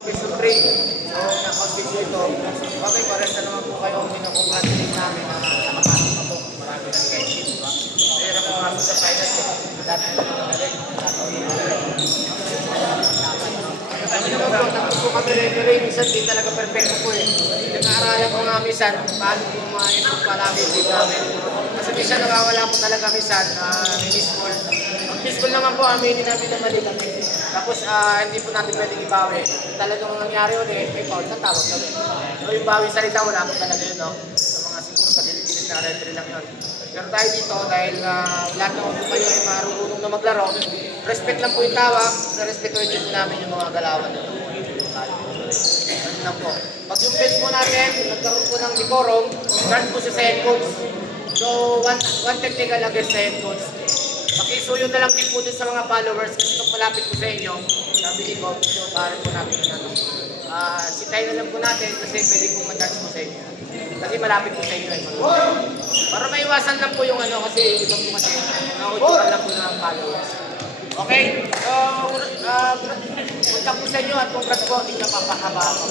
Question 3. So, naka-video ito. Okay, pares na naman po kayo ang pinakongratulate namin na nakapasok na po. Marami ng question, di ba? Pero pumasok sa final ko. Dati na magaling. Kami naman po, tapos po kami referee. Minsan di talaga perfecto po eh. Nag-aaralan ko nga minsan paano po umayos yung palami din namin. Kasi minsan nakawala po talaga minsan may miss-call. Ang miss-call naman po, aminin namin na mali kami. Tapos hindi po natin pwedeng ibawi. Talagang nangyari ulit, may foul na tawag kami. So yung bawi salita, wala po talaga yun, no? Sa mga siguro sa diligilit na referee lang yun. Pero tayo dito, dahil lahat naman po kayo ay marunong na maglaro, respect lang po yung tawag, na-respetuhin din po namin yung mga galawan na ano lang po. Pag yung bench po natin, nagkaroon po ng decorum, guard po sa head coach. So, one technical against the head coach. Pakisuyo na lang din po din sa mga followers kasi kung malapit po sa inyo, sabi ni Bob, so parang po natin ano. Sitay na lang po natin kasi pwede pong ma-charge po sa inyo. Kasi malapit po sa inyo ay para maiwasan lang po yung ano kasi ibang po kasi nautukan lang po ng followers. Okay? So, punta po sa inyo at congrats po, hindi na papahaba ako.